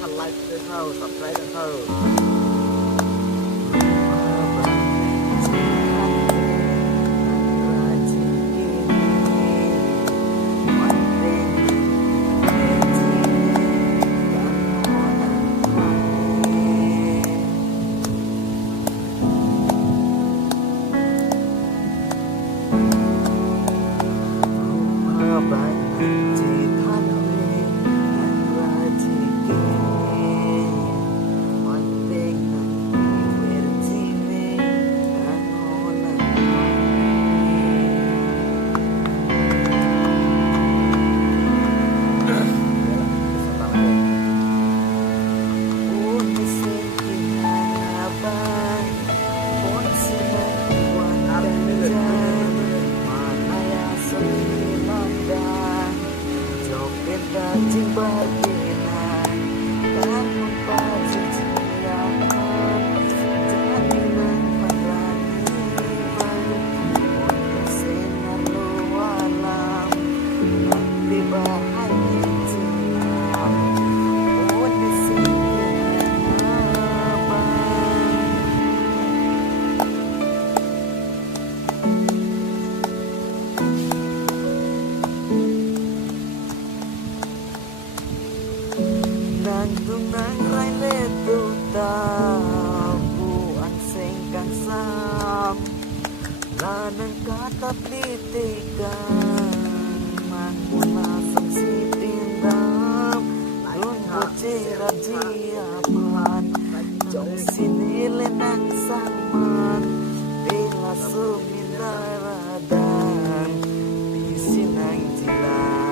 ท่านไลค์ด้วยเท่าสับไครต์กันเท่าDaging bagian dan mempercayaan jadi memperhatikan sinar lualam nanti bahagia jiwa oh di sini Nang rai letu tabuan sengkang sam lanang kata titikan mangguna samsi tindam lun bocira jiapan jong sinile nang saman bila sumindaradan bisinang jilan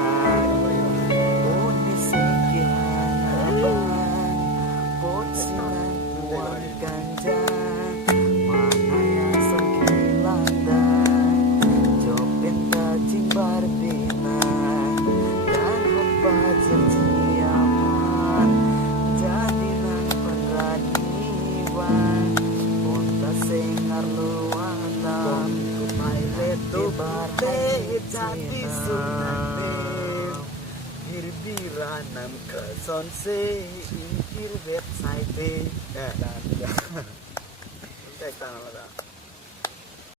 jadi sunate bir-biranam ke sonse ikir website dan